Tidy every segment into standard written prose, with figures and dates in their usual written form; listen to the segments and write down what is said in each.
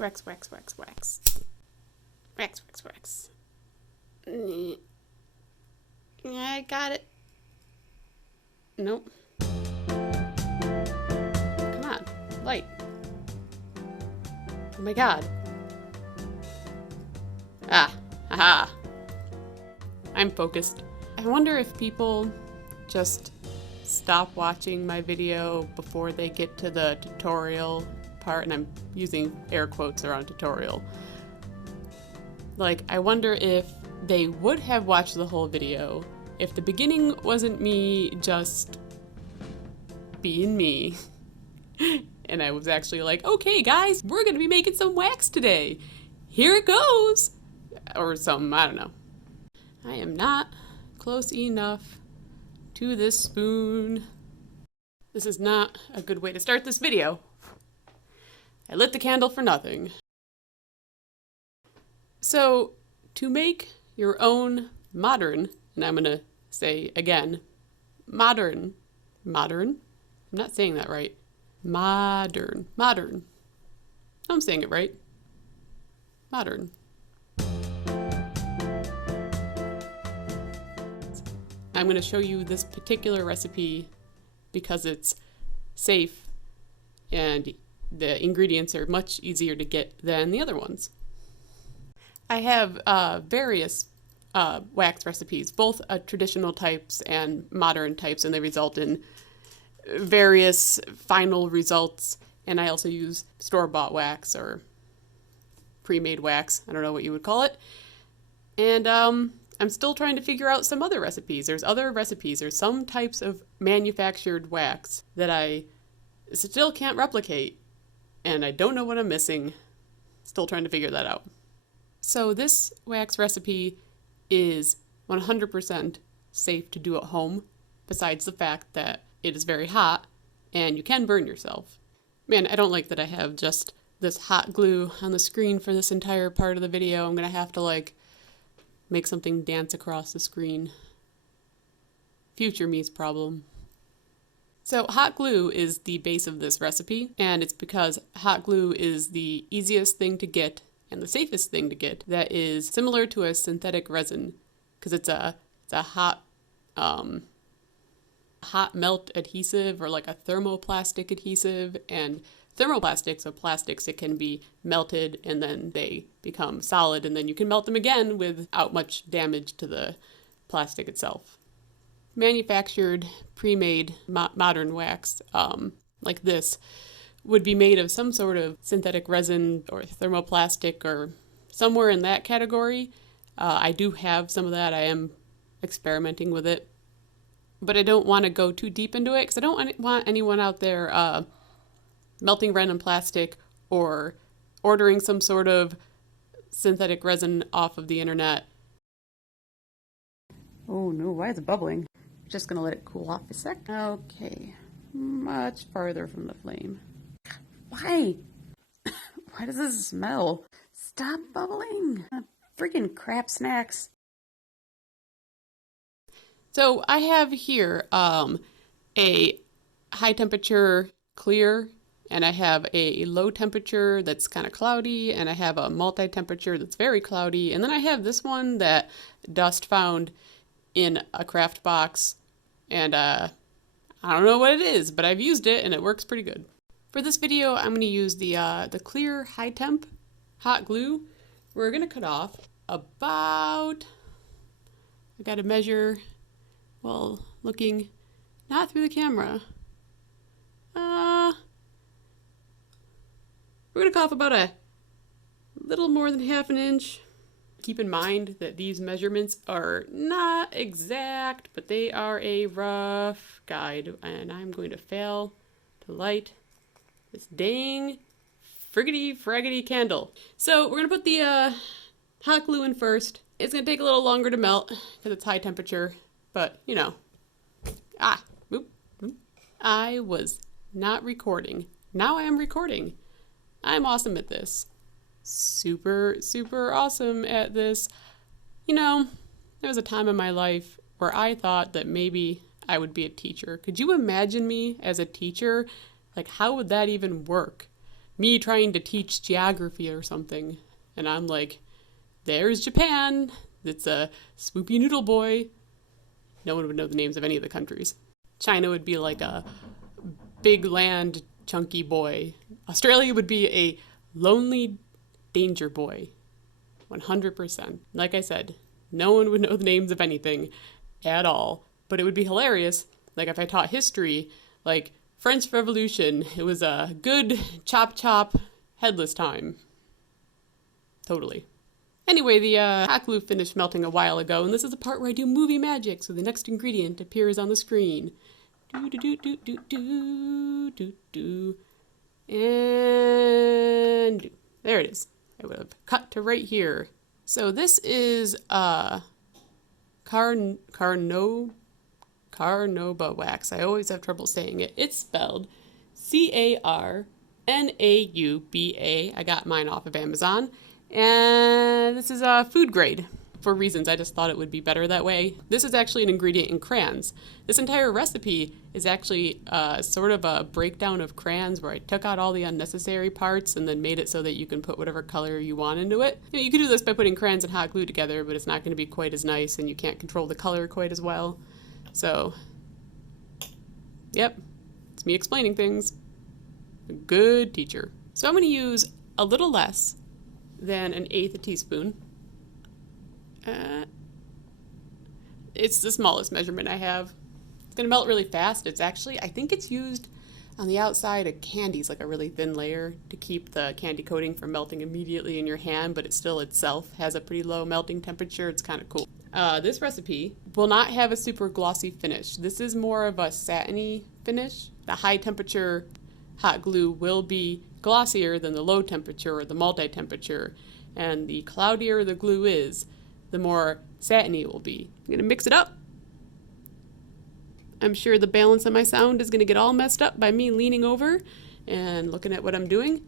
Wax, wax, wax, wax, wax. Wax, wax, wax. I got it. Nope. Come on, light. Oh my god. Ah, haha. I'm focused. I wonder if people just stop watching my video before they get to the tutorial part, and I'm using air quotes around tutorial. Like, I wonder if they would have watched the whole video if the beginning wasn't me just being me. And I was actually like, okay guys, we're gonna be making some wax today. Here it goes! Or something, I don't know. I am not close enough to this spoon. This is not a good way to start this video. I lit the candle for nothing. So, to make your own modern, and I'm gonna say again, modern. I'm not saying that right. Modern. I'm saying it right. Modern. I'm going to show you this particular recipe because it's safe and the ingredients are much easier to get than the other ones. I have various wax recipes, both traditional types and modern types, and they result in various final results. And I also use store-bought wax or pre-made wax. I don't know what you would call it. And I'm still trying to figure out some other recipes. There's other recipes. There's some types of manufactured wax that I still can't replicate. And I don't know what I'm missing. Still trying to figure that out. So this wax recipe is 100% safe to do at home, besides the fact that it is very hot and you can burn yourself. Man, I don't like that I have just this hot glue on the screen for this entire part of the video. I'm gonna have to like make something dance across the screen. Future me's problem. So hot glue is the base of this recipe, and it's because hot glue is the easiest thing to get and the safest thing to get that is similar to a synthetic resin, because it's a hot melt adhesive, or like a thermoplastic adhesive. And thermoplastics are plastics that can be melted and then they become solid, and then you can melt them again without much damage to the plastic itself. Manufactured, pre-made modern wax like this would be made of some sort of synthetic resin or thermoplastic or somewhere in that category. I do have some of that. I am experimenting with it, but I don't want to go too deep into it because I don't want anyone out there melting random plastic or ordering some sort of synthetic resin off of the internet. Oh no, why is it bubbling? Just gonna let it cool off a sec. Okay, much farther from the flame. Why? Why does this smell? Stop bubbling. Freaking crap snacks. So I have here a high temperature clear, and I have a low temperature that's kind of cloudy, and I have a multi-temperature that's very cloudy, and then I have this one that Dust found in a craft box, and I don't know what it is, but I've used it and it works pretty good. For this video, I'm going to use the clear high temp hot glue. We're going to cut off about, I got to measure, well, looking not through the camera. We're going to cut off about a little more than ½ an inch. Keep in mind that these measurements are not exact, but they are a rough guide, and I'm going to fail to light this dang friggity fraggity candle. So we're going to put the hot glue in first. It's going to take a little longer to melt because it's high temperature, but you know. I was not recording. Now I am recording. I'm awesome at this. Super, super awesome at this. You know, there was a time in my life where I thought that maybe I would be a teacher. Could you imagine me as a teacher? Like, how would that even work? me trying to teach geography or something. And I'm like, there's Japan. It's a swoopy noodle boy. No one would know the names of any of the countries. China would be like a big land, chunky boy. Australia would be a lonely danger boy. 100%. Like I said, no one would know the names of anything at all. But it would be hilarious. Like if I taught history, like French Revolution, it was a good chop chop headless time. Totally. Anyway, the hot glue finished melting a while ago, and this is the part where I do movie magic, so the next ingredient appears on the screen. Do do do do do do do do. And there it is. I would have cut to right here. So this is carnuba wax. I always have trouble saying it. It's spelled carnuba. I got mine off of Amazon. And this is a food grade for reasons I just thought it would be better that way. This is actually an ingredient in crayons. This entire recipe is actually sort of a breakdown of crayons where I took out all the unnecessary parts and then made it so that you can put whatever color you want into it. You could do this by putting crayons and hot glue together, but it's not going to be quite as nice and you can't control the color quite as well. So, yep, it's me explaining things. A good teacher. So I'm going to use a little less than 1/8 teaspoon. It's the smallest measurement I have. It's gonna melt really fast. It's actually, I think it's used on the outside of candies, like a really thin layer to keep the candy coating from melting immediately in your hand, but it still itself has a pretty low melting temperature. It's kind of cool. This recipe will not have a super glossy finish. This is more of a satiny finish. The high temperature hot glue will be glossier than the low temperature or the multi-temperature, and the cloudier the glue is, the more satiny it will be. I'm gonna mix it up. I'm sure the balance of my sound is gonna get all messed up by me leaning over and looking at what I'm doing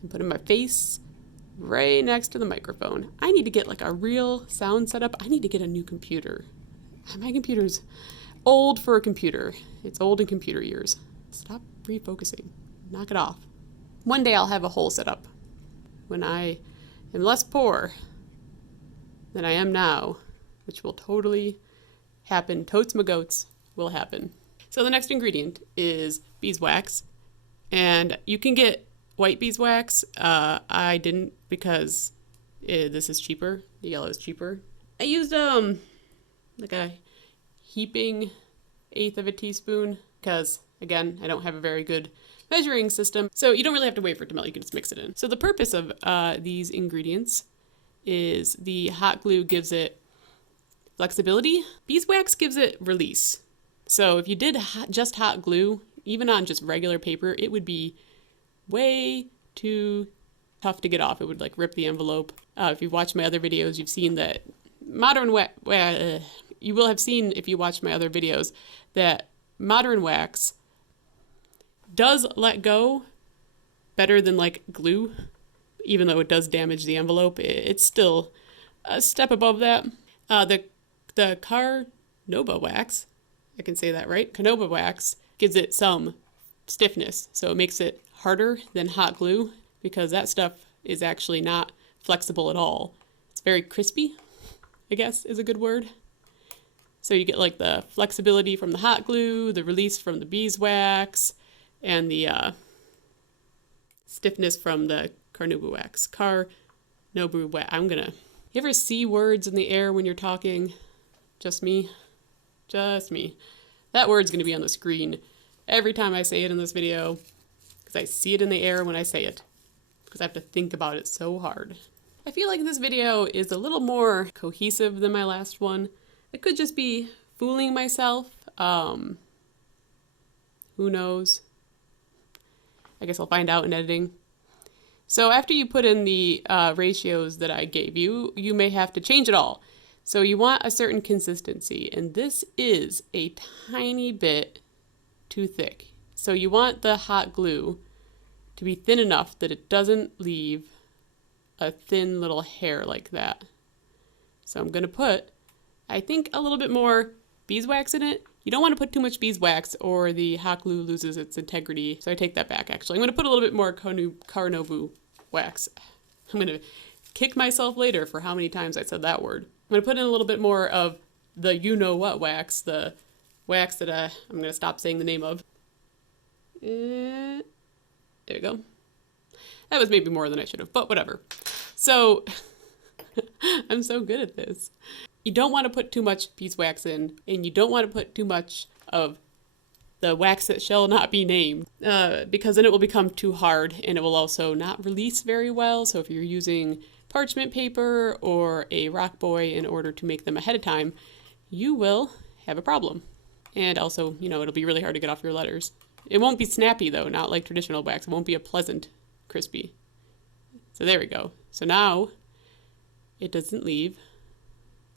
and putting my face right next to the microphone. I need to get like a real sound setup. I need to get a new computer. My computer's old for a computer. It's old in computer years. Stop refocusing. Knock it off. One day I'll have a whole setup when I am less poor than I am now, which will totally happen. Totes my goats will happen. So the next ingredient is beeswax, and you can get white beeswax. I didn't because this is cheaper. The yellow is cheaper. I used like a heaping 1/8 teaspoon because, again, I don't have a very good measuring system. So you don't really have to wait for it to melt. You can just mix it in. So the purpose of these ingredients is the hot glue gives it flexibility. Beeswax gives it release. So if you did just hot glue, even on just regular paper, it would be way too tough to get off. It would like rip the envelope. If you've watched my other videos, you've seen that you will have seen if you watched my other videos that modern wax does let go better than like glue, even though it does damage the envelope. It's still a step above that. The carnuba wax, I can say that right, carnuba wax gives it some stiffness, so it makes it harder than hot glue because that stuff is actually not flexible at all. It's very crispy, I guess is a good word. So you get like the flexibility from the hot glue, the release from the beeswax, and the stiffness from the carnuba wax. Carnuba wax. You ever see words in the air when you're talking? Just me? Just me. That word's gonna be on the screen every time I say it in this video because I see it in the air when I say it because I have to think about it so hard. I feel like this video is a little more cohesive than my last one. It could just be fooling myself. Who knows? I guess I'll find out in editing. So after you put in the ratios that I gave you, you may have to change it all. So you want a certain consistency, and this is a tiny bit too thick. So you want the hot glue to be thin enough that it doesn't leave a thin little hair like that. So I'm gonna put, I think, a little bit more beeswax in it You don't want to put too much beeswax or the hot glue loses its integrity. So I take that back, actually. I'm going to put a little bit more carnuba wax. I'm going to kick myself later for how many times I said that word. I'm going to put in a little bit more of the you-know-what wax, the wax that I'm going to stop saying the name of. There we go. That was maybe more than I should have, but whatever. So, I'm so good at this. You don't want to put too much beeswax in, and you don't want to put too much of the wax that shall not be named, because then it will become too hard, and it will also not release very well. So if you're using parchment paper or a rock boy in order to make them ahead of time, you will have a problem. And also, you know, it'll be really hard to get off your letters. It won't be snappy though, not like traditional wax. It won't be a pleasant crispy. So there we go. So now it doesn't leave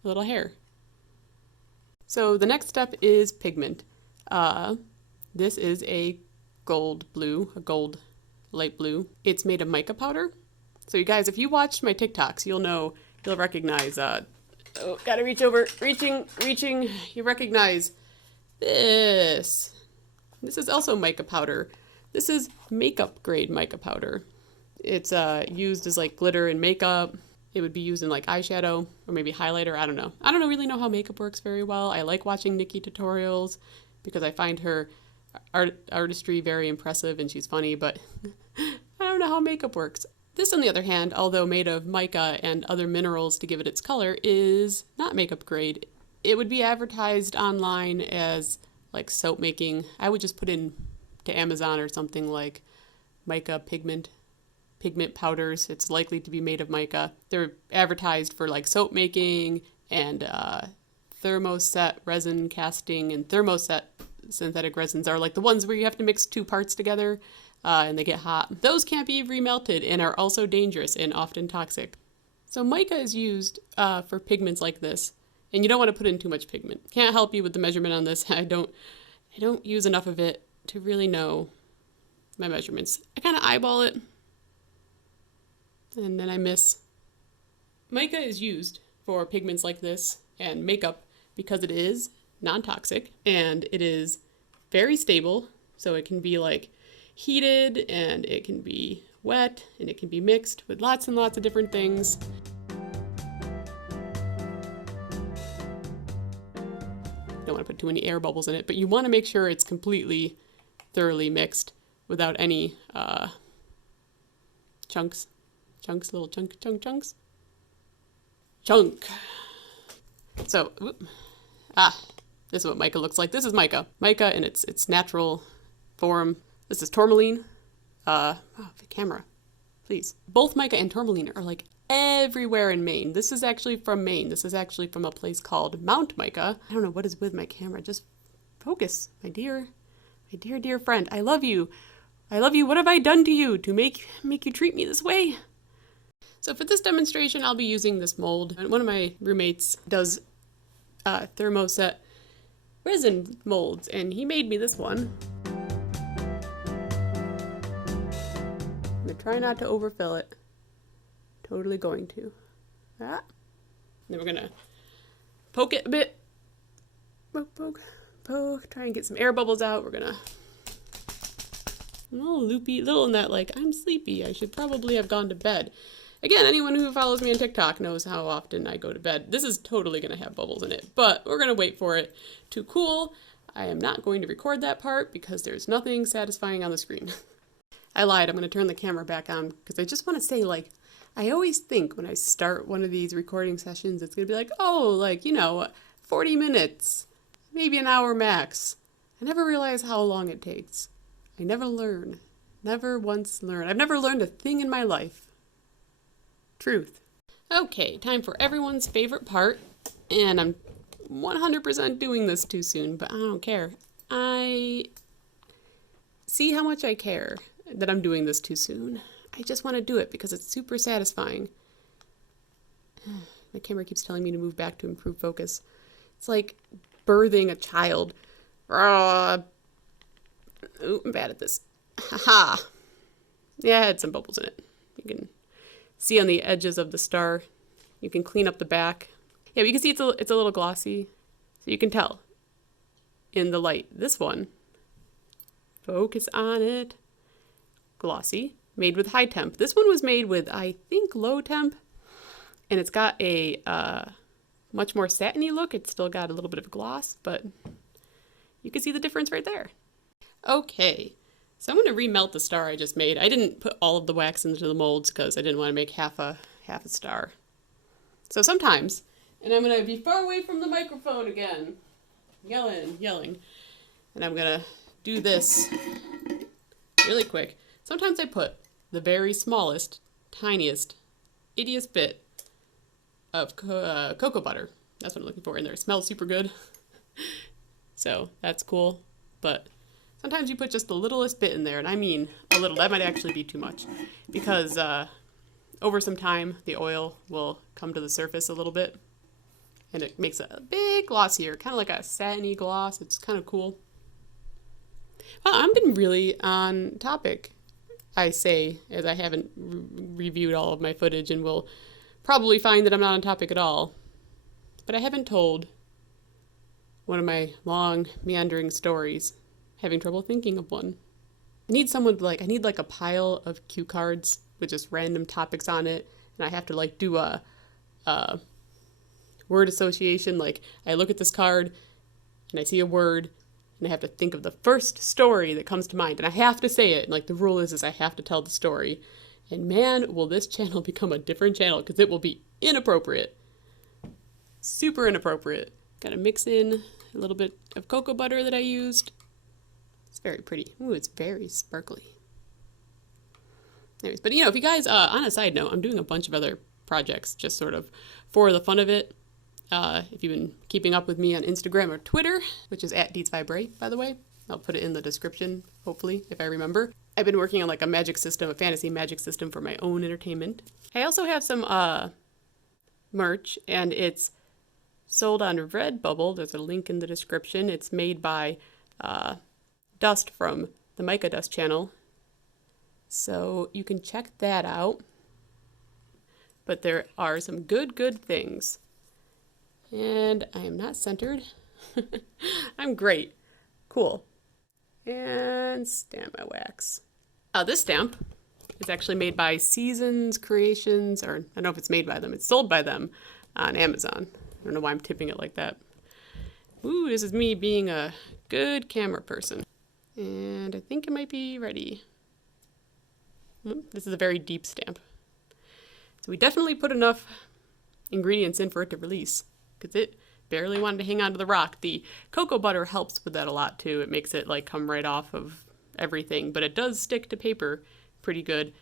a little hair. So the next step is pigment. This is a gold blue, a gold light blue. It's made of mica powder. So you guys, if you watched my TikToks, you'll recognize, gotta reach over, reaching, you recognize this. This is also mica powder. This is makeup grade mica powder. It's used as like glitter in makeup. It would be used in like eyeshadow or maybe highlighter. I don't know. I don't really know how makeup works very well. I like watching Nikki tutorials because I find her artistry very impressive and she's funny, but I don't know how makeup works. This, on the other hand, although made of mica and other minerals to give it its color, is not makeup grade. It would be advertised online as like soap making. I would just put in to Amazon or something like mica pigment powders. It's likely to be made of mica. They're advertised for like soap making and thermoset resin casting, and thermoset synthetic resins are like the ones where you have to mix two parts together and they get hot. Those can't be remelted and are also dangerous and often toxic. So mica is used for pigments like this, and you don't want to put in too much pigment. Can't help you with the measurement on this. I don't use enough of it to really know my measurements. I kind of eyeball it and then I miss. Mica is used for pigments like this and makeup because it is non-toxic and it is very stable. So it can be like heated and it can be wet and it can be mixed with lots and lots of different things. Don't want to put too many air bubbles in it, but you want to make sure it's completely thoroughly mixed without any chunks, little chunks. So, this is what mica looks like. This is mica in its natural form. This is tourmaline. The camera, please. Both mica and tourmaline are like everywhere in Maine. This is actually from Maine. This is actually from a place called Mount Mica. I don't know what is with my camera. Just focus, my dear friend. I love you. What have I done to you to make you treat me this way? So for this demonstration, I'll be using this mold. One of my roommates does thermoset resin molds, and he made me this one. I'm gonna try not to overfill it. Totally going to. Then we're gonna poke it a bit. Poke. Try and get some air bubbles out. We're gonna a little loopy, little in that like, I'm sleepy. I should probably have gone to bed. Again, anyone who follows me on TikTok knows how often I go to bed. This is totally going to have bubbles in it, but we're going to wait for it to cool. I am not going to record that part because there's nothing satisfying on the screen. I lied. I'm going to turn the camera back on because I just want to say, like, I always think when I start one of these recording sessions, it's going to be like, oh, like, 40 minutes, maybe an hour max. I never realize how long it takes. I never learn. Never once learn. I've never learned a thing in my life. Truth. Okay, time for everyone's favorite part, and I'm 100% doing this too soon, but I don't care. I see how much I care that I'm doing this too soon. I just want to do it because it's super satisfying. My camera keeps telling me to move back to improve focus. It's like birthing a child. Ooh, I'm bad at this. Haha. Yeah, I had some bubbles in it. You can see on the edges of the star. You can clean up the back. Yeah, but you can see it's a little glossy. So you can tell. in the light. This one, focus on it, glossy, made with high temp. This one was made with, I think, low temp, and it's got a much more satiny look. It's still got a little bit of gloss, but you can see the difference right there. Okay, so I'm going to remelt the star I just made. I didn't put all of the wax into the molds because I didn't want to make half a star. So sometimes, and I'm going to be far away from the microphone again, yelling, and I'm going to do this really quick. Sometimes I put the very smallest, tiniest, ittiest bit of cocoa butter. That's what I'm looking for in there. It smells super good. So that's cool. But sometimes you put just the littlest bit in there, and I mean a little. That might actually be too much, because over some time the oil will come to the surface a little bit, and it makes it a bit glossier, kind of like a satiny gloss. It's kind of cool. Well, I've been really on topic, I say, as I haven't reviewed all of my footage and will probably find that I'm not on topic at all. But I haven't told one of my long, meandering stories, having trouble thinking of one. I need a pile of cue cards with just random topics on it, and I have to do a word association. Like, I look at this card, and I see a word, and I have to think of the first story that comes to mind, and I have to say it. And the rule is I have to tell the story. And man, will this channel become a different channel, because it will be inappropriate. Super inappropriate. Gotta mix in a little bit of cocoa butter that I used. It's very pretty. Ooh, it's very sparkly. Anyways, but if you guys, on a side note, I'm doing a bunch of other projects just sort of for the fun of it. If you've been keeping up with me on Instagram or Twitter, which is @DeetsVibrate, by the way, I'll put it in the description, hopefully, if I remember. I've been working on a magic system, a fantasy magic system for my own entertainment. I also have some merch, and it's sold on Redbubble. There's a link in the description. It's made by Dust from the Micah Dust channel. So you can check that out. But there are some good things. And I am not centered. I'm great. Cool. And stamp my wax. This stamp is actually made by Seasons Creations, or I don't know if it's made by them. It's sold by them on Amazon. I don't know why I'm tipping it like that. Ooh, this is me being a good camera person. And I think it might be ready. This is a very deep stamp. So we definitely put enough ingredients in for it to release, because it barely wanted to hang on to the rock. The cocoa butter helps with that a lot too. It makes it come right off of everything, but it does stick to paper pretty good.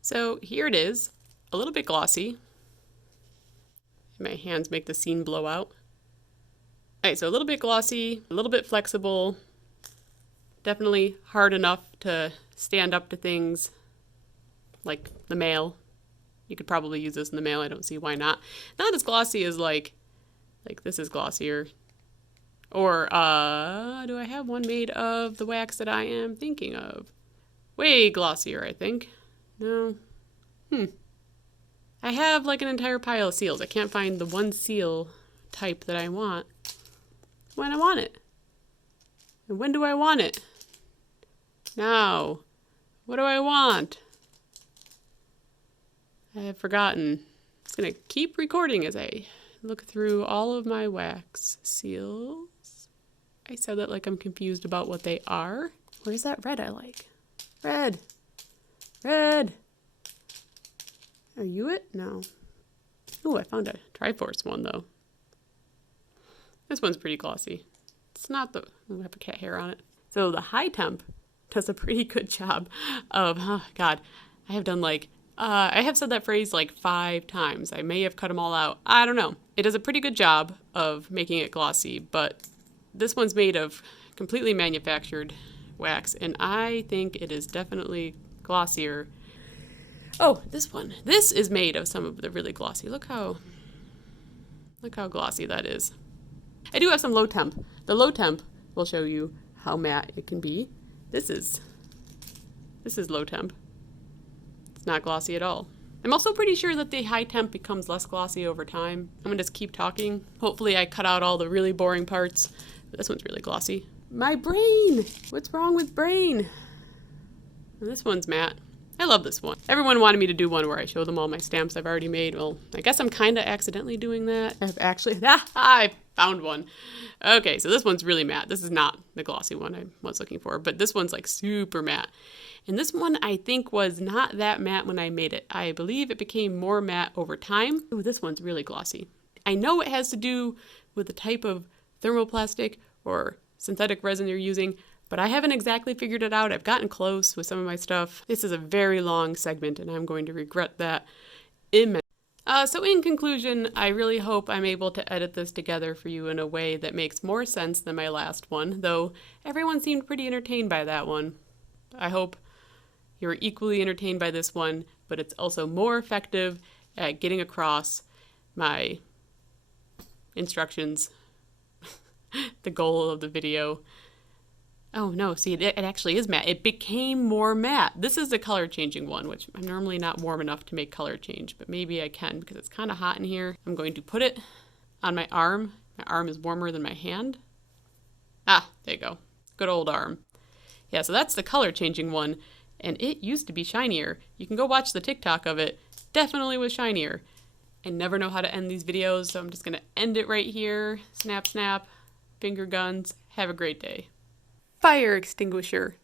So here it is, a little bit glossy. My hands make the scene blow out. Alright, so a little bit glossy, a little bit flexible, definitely hard enough to stand up to things like the mail. You could probably use this in the mail. I don't see why not. Not as glossy as like this is glossier. Or do I have one made of the wax that I am thinking of? Way glossier, I think. No. I have an entire pile of seals. I can't find the one seal type that I want when I want it. And when do I want it? Now. What do I want? I have forgotten. I'm just going to keep recording as I look through all of my wax seals. I said that like I'm confused about what they are. Where's that red I like? Red! Red! Are you it? No. Ooh, I found a Triforce one though. This one's pretty glossy. It's not the... I have a cat hair on it. So the high temp does a pretty good job of... Oh, God. I have done I have said that phrase 5 times. I may have cut them all out. I don't know. It does a pretty good job of making it glossy, but this one's made of completely manufactured wax, and I think it is definitely glossier. Oh, this one. This is made of some of the really glossy. Look how glossy that is. I do have some low temp. The low temp will show you how matte it can be. This is low temp. It's not glossy at all. I'm also pretty sure that the high temp becomes less glossy over time. I'm gonna just keep talking. Hopefully I cut out all the really boring parts This one's really glossy. My brain! What's wrong with brain? This one's matte. I love this one. Everyone wanted me to do one where I show them all my stamps I've already made. Well, I guess I'm kind of accidentally doing that. I've actually, I found one. Okay, so this one's really matte. This is not the glossy one I was looking for, but this one's like super matte. And this one I think was not that matte when I made it. I believe it became more matte over time. Ooh, this one's really glossy. I know it has to do with the type of thermoplastic or synthetic resin you're using, but I haven't exactly figured it out. I've gotten close with some of my stuff. This is a very long segment and I'm going to regret that immensely. So in conclusion, I really hope I'm able to edit this together for you in a way that makes more sense than my last one, though everyone seemed pretty entertained by that one. I hope you're equally entertained by this one, but it's also more effective at getting across my instructions, the goal of the video. Oh no, see, it actually is matte. It became more matte. This is the color changing one, which I'm normally not warm enough to make color change, but maybe I can because it's kind of hot in here. I'm going to put it on my arm. My arm is warmer than my hand. Ah, there you go. Good old arm. Yeah, so that's the color changing one, and it used to be shinier. You can go watch the TikTok of it. Definitely was shinier. I never know how to end these videos, so I'm just gonna end it right here. Snap, snap, finger guns. Have a great day. Fire extinguisher.